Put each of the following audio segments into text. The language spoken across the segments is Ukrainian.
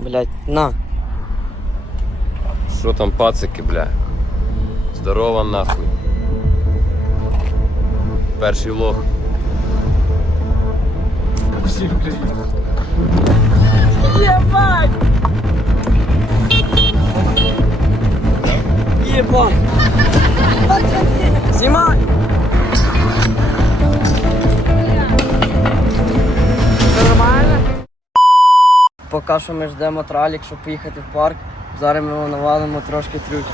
Блять, на. Що там пацики, бля? Здорово нахуй. Перший влог. Всім привіт. Ебать! Ебать! Снимай! Поки що ми ждемо тралік, щоб поїхати в парк. Зараз ми його навалимо трошки трючку.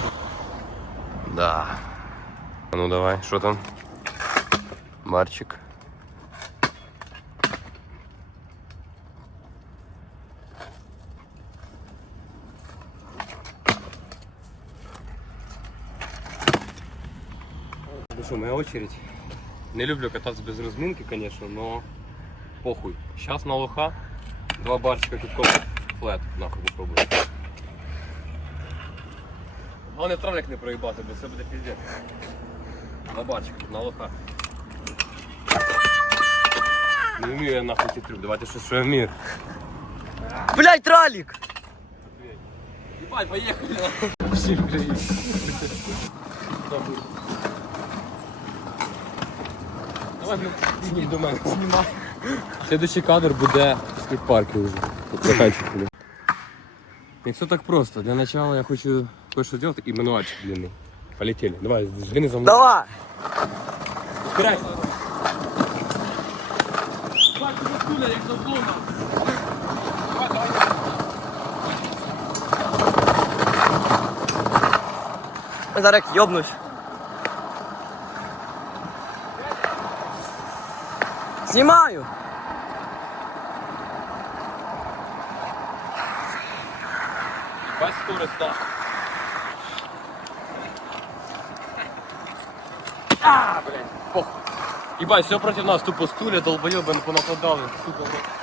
Да. Ну давай, що там? Марчик. Ну что, моя очередь. Не люблю кататься без разминки, конечно, но похуй. Сейчас на лоха. Два барчика китком флет, нахуй попробую. Головне травник не проїбати, бо це буде піздець. На барчик, на лоха. Не вмію я нахуй ці трюк, давайте щось, що я вмію. Блять, тралік! Ебать, поїхали! Всім привіт. Давай, блін, до мене. Знімай. Следующий кадр буде в скейт-парку вже. Тут. Не все так просто. Для начала я хочу кое-что сделать и мануальчик длинный. Полетели. Давай, жгни за мной. Давай! Зараз як йобнусь. Знімаю! Скорость. А, блядь, похуй. Ебать, все против нас, тупо стулья, долбоебы понападали, сука. блядь.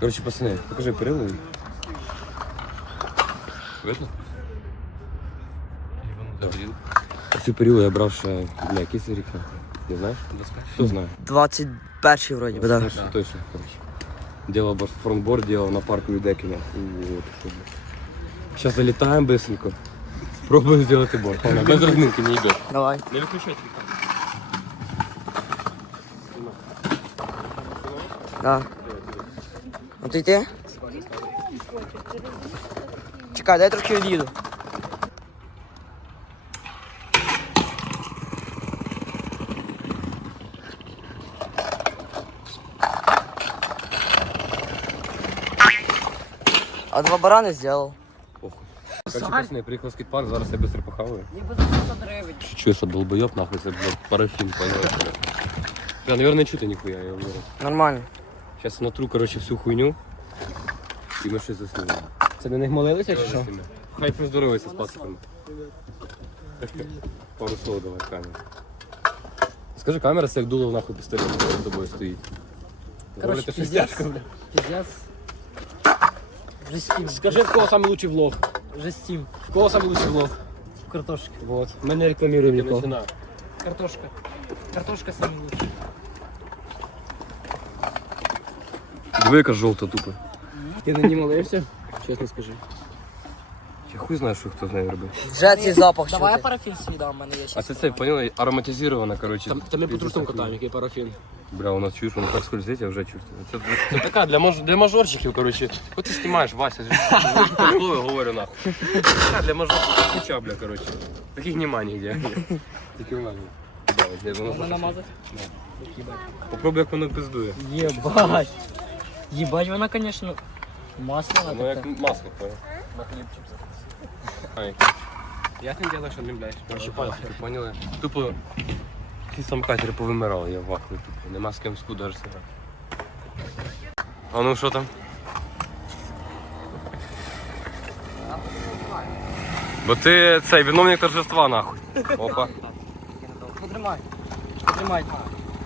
Короче, пацаны, покажи перилу. Видно? Да. Цю перилу я брав ще, бля, який це рік нахуй? Не знаєш? Хто знає? 21 вроді, би, да. Точно, точно, короче. Делал фронтборд, делал на парку Юдеки, нахуй. Вот. Сейчас залетаем быстренько. Пробуем сделать и борт. Без разминки не идет. Давай. Не выключай. Да. Ну ти йти? Чекай, дай трохи від'їду. А два барани зробив. Похуй. Короче, пацаны, я приехал в скейт-парк, зараз я быстро похаваю. Чую, что долбоёб, нахуй, это, блядь, парафин, понял? Да, наверное, чё-то нихуя, я уверен. Нормально. Сейчас натру, короче, всю хуйню. І ми щось заснемо. Це на них молилися чи що? Хай поздоровайся з пациками. Пару слов давай камеру. Скажи, камера це як дуло нахуй пістолет перед тобою стоїть. Короче, Говорите, пиздец. шестяшка, бля. Піздец. Жестим. Скажи, в кого самый лучший влог? Жестим. В кого самый лучший влог? Картошка. Вот. Мы не рекламируем Я никого. начинаю. Картошка. Картошка самый лучший. Диви, яка жовта тупо. Ти на ній молився? Чесно скажи. Я хуй знаю, що хто з нею робив. Вже цей запах Давай я чути. парафін свій дам, у мене є А ще. це це, поняли, ароматизована, короче. Там, там я по трусам катаю, який парафін. Бля, у нас чуєш, воно так скользить, я вже чувствую. Це, це така для, маж, для мажорчиків, короче. От ти знімаєш, Вася, слово говорю нахуй. Така для мажорчиків куча, бля, короче. Таких нема нігде. Тільки в мене. Да, воно Можна зараз. намазати? Попробуй, як воно пиздує. Єбать. Єбать, вона, конечно, масляна Воно як масло, понял? На хлібчик. Я не делаю, що не блядь. Короче, пальчики, поняли? Тупо ці самкатери повимирали, я вахую тупо. Нема з ким скудер себе. А ну що там? Бо ти цей виновник торжества нахуй. Опа. Потримай. Потримай.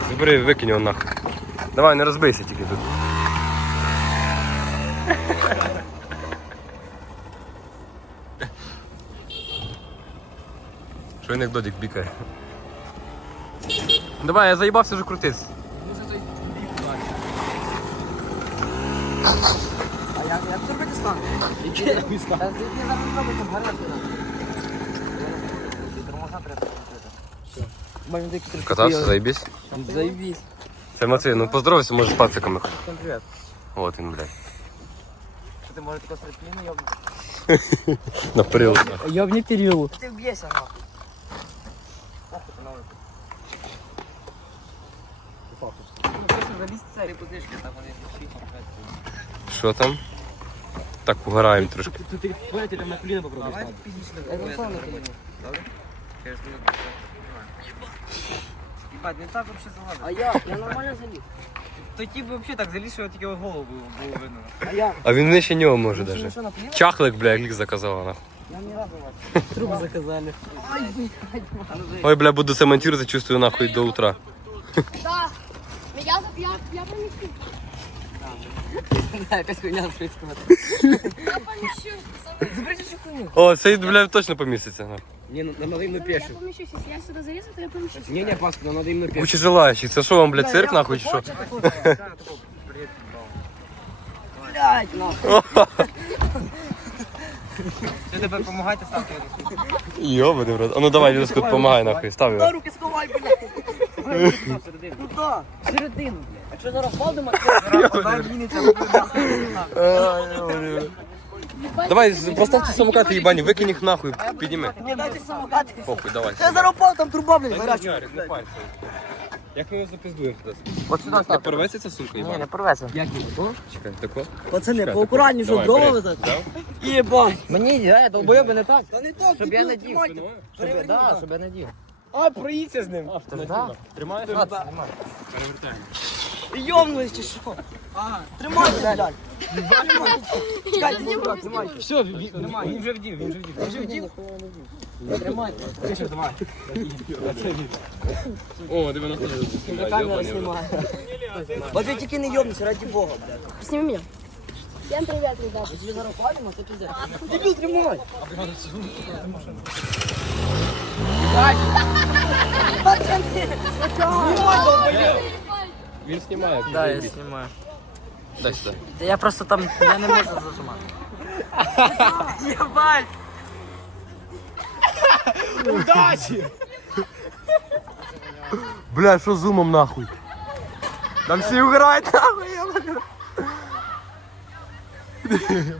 Забери, викинь його нахуй. Давай, не розбийся тільки тут. Що анекдотик бікає? Давай, я заїбався вже крутитися. А як, як це робити стан? Який нахуй стан? Та ти не зараз робити, гарантію. Тормоза треба закрити. Бачу, деякі трошки Катався, поїли. заєбісь. Заєбісь. Це Матвій, ну поздоровайся, може, з пациками. Всім привіт. От він, блядь. Що ти може таке серед пліну йобнути? На привод. Йобні Кирилу. Ти вб'єшся, нахуй. Похуй ти новий. Ну, просто залізь в царі подишки, там вони всі конкретні. Що там? Так, угораємо трошки. Ти ти там на коліна попробуй Давай підійшли. Я не. Добре? Минуту. Ебать, не так вообще залазить. А я? Я нормально заліз. То ті б вообще так заліз, що тільки голову було видно. А я? А він нижче нього може даже. Чахлик, бля, лік заказала. нахуй. Я ні разу бачив. Труп заказали. Ну. Ой, бля, буду цементувати, чувствую нахуй до утра. Да. Я, я, я помещу. Да, якась хуйня швидко. Я помещу. Заберіть цю хуйню. О, цей, бля, точно поміститься. нахуй. Ні, ну, надо їм на Я пешу. помещусь. Если я сюда залезу, то я помещусь. Ні, ні, паспорт, надо їм на пешу. Куча желаючих. Це що вам, бля, цирк нахуй чи що? Блять, нахуй. Ти тепер допомагайте ставте. Йобаний, брат. А ну давай, Люскут, помагай нахуй, став його. руки сховай, блядь. Куди? Середину, блядь. А що зараз впадемо? Вона дінеться. Давай, поставте самокати, їбані, викинь їх нахуй, підніми. Дайте самокати. Похуй, давай. Я зараз впав, там труба, блядь, гаряча. не парься. Як ми його запиздуємо хтось? От сюди Не став. порветься ця сумка, Ні, Іван? не порветься. Чекай, тако? Пацани, Чекай, поакуратніше, давай, вдома бери. Єбать. Мені, я долбойоби не так. Та не так, Щоб я не дів. Щоб да, щоб я не дів. А, проїдься з ним. Да. Тримаєш? Перевертаємо. Йомнулись чи що? Тримайте, блядь. Чекайте, не тримайте. Все, він він вже вдів, він вже вдів. Вже вдів? Тримайте. Пеша, давай. О, диви нахуй. Камера знімає. От ви тільки не йомнися, раді Бога, блядь. Сними меня. Всем привет, ребята. Ми тобі зараз палимо, це піздець. Дебіл, тримай. Пацани, знімай, долбойоб. Він знімає. Да, я знімаю. Дай сюди. Та я просто там, я не можу зажимати. Єбать. Удачі! Бля, що з зумом нахуй? Там всі угорають нахуй, ебаний.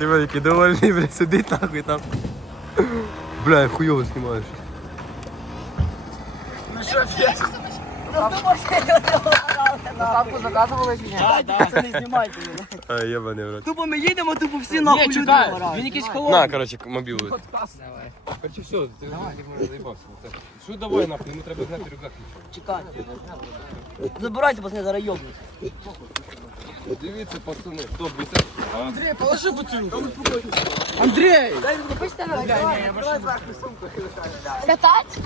Диви, який довольний, бля, сидить нахуй там. Бля, хуйово знімаєш. Доставку заказували чи ні? Так, так. Це не знімайте. А, єбаний, брат. Тупо ми їдемо, тупо всі нахуй люди чекай, вмирають. він якийсь На, холодний. короче, мобілу. Короче, все, ти вже заїбався. Що давай нахуй, йому треба знати рюкзак. Чекайте. Забирайте, пацани, зараз йобнуть. Дивіться, пацани, хто биться? Андрій! Катать?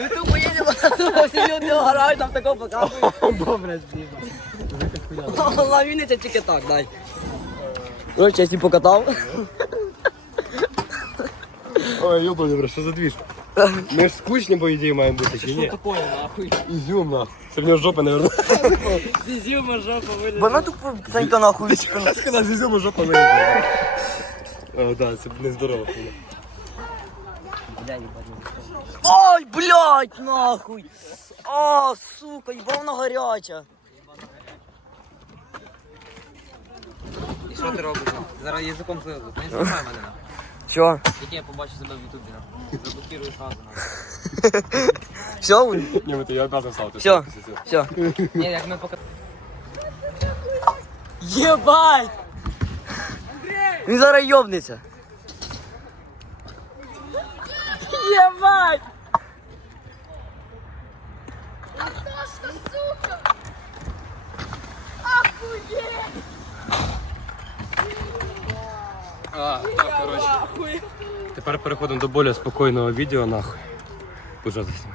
Ми тупо їдемо, тупо всі люди вгорають, нам такого показують. Добре, зліва. Голова Вінниця тільки так, дай. Короче, я сі покатав. Ой, ёбаный, бро, що за двіж? Ми ж скучні, по ідеї, маємо бути, чи ні? Такое, нахуй. Ізюм, нахуй. Це в нього жопа, наверное. Зізюма жопа вилізла. Вона тупо Санька нахуй. Сказав, з ізюму жопа вилізла. О, да, це нездорово. Ой, блядь, нахуй. А, сука, їба вона гаряча. І що ти робиш? Зараз язиком злизу. Не знімай мене. Нахуй. Що? Я побачу себе в ютубі. Заблокирую сразу. Все? Ні, ми то я обязан став. Все, Все. Ні, як ми пока... Єбать! Він зараз йобнеться. Єбать! А, так, коротше. Тепер переходимо до більш спокійного відео, нахуй. Пожалуйста,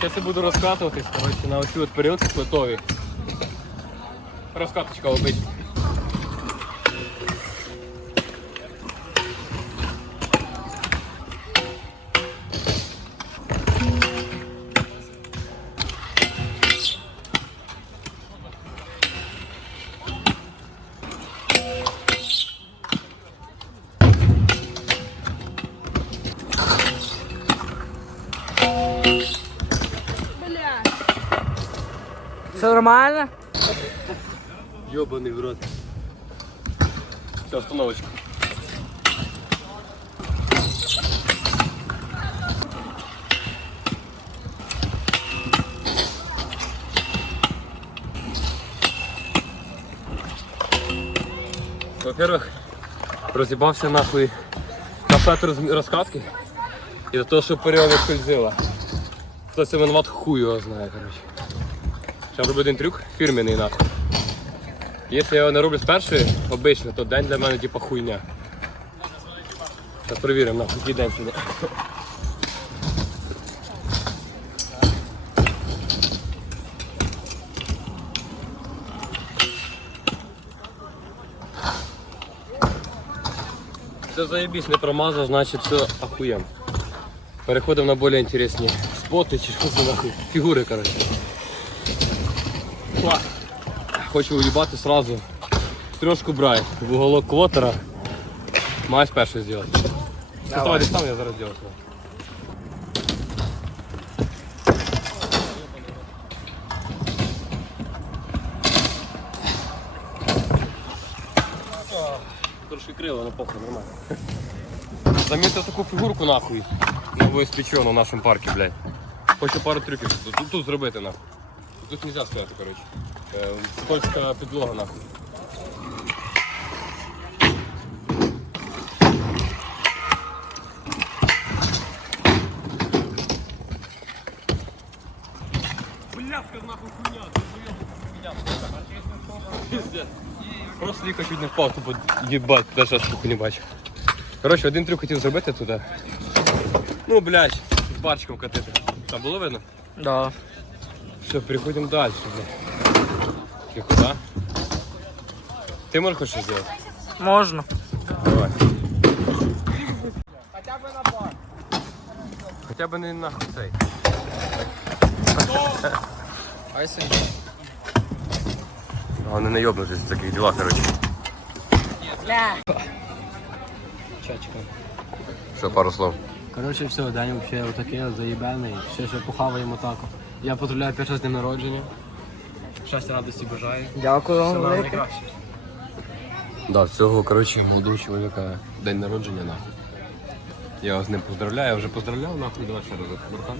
Зараз я буду розкатуватись, коротше, на оцю от період сплитові. Розкаточка обична. Все нормально? Йобаний в рот. Все, остановочку. Во-первых, роз'їбався нахуй кафетр з розкатки і до того, що період не скользила. Хтось це винуват хуй його знає, коротше. Зараз роблю один трюк фірменний нахуй. Якщо я його не роблю з першої, обично, то день для мене типа хуйня. Зараз перевіримо нахуй, який день сьогодні. Все заебись, не промазав, значить все охуєм. Переходимо на більш інтересні споти чи що це нахуй. Фігури, коротше. Хочу уїбати сразу. Трошку брай в уголок квотера. Маєш перше зробити. Давай, там я зараз зроблю. Трошки криво, але похуй, нормально. Замітив таку фігурку нахуй. Новоіспечену в нашому парку, блядь. Хочу пару трюків тут, тут, зробити нахуй. Тут нельзя стояти, коротше. Е, Скользка підлога нахуй. Бляска нахуй хуйня, Пиздец. Просто Віка чуть не впав, тупо їбать, даже слуху не бачу. Коротше, один трюк хотів зробити туди. Ну, блядь, з барчиком катити. Там було видно? Да. Все, переходимо далі. блядь. Ти куди? Ти можеш хоч щось зробити? Можна. Давай. Хоча б на бар. Хоча б не нахуй цей. Ай син. Вони не йобнутися в таких ділах, коротше. Чачка. Що, пару слов. Коротше, все, день взагалі отакий от заїбаний. Ще ще похаваємо так. Я поздравляю перше з днем народження. Щастя, радості бажаю. Дякую вам Все велике. найкраще. Да, цього, коротше, молодого чоловіка день народження, нахуй. Я вас з ним поздравляю, я вже поздравляв, нахуй, давай ще разок. Братан.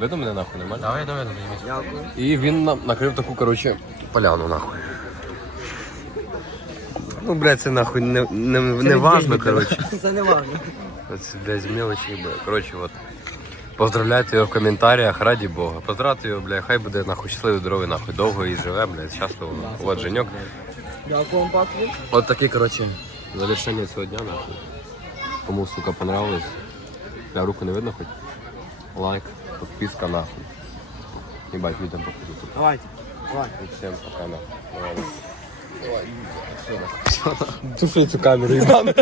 Видно мене нахуй, нормально? Давай, давай, давай. Дякую. І він нам накрив таку, коротше, поляну нахуй. Ну, блядь, це нахуй не, не, не важно, коротше. Це не важно. Це, блядь, мелочі, блядь. Коротше, от. Поздравляйте його в коментарях, раді Бога. Поздравте його, блядь, хай буде нахуй щасливий, здоровий, нахуй, довго і живе, блядь, щасливо. От Женьок. Дякую вам, Патрі. От таке, коротше, завершення цього дня, нахуй. Кому, сука, понравилось. Бля, руку не видно хоч? Лайк, підписка, нахуй. Ебать, людям походу. Давайте. Давай. І всім пока, нахуй. Давай. Давай. Все, Туши цю камеру, ебану.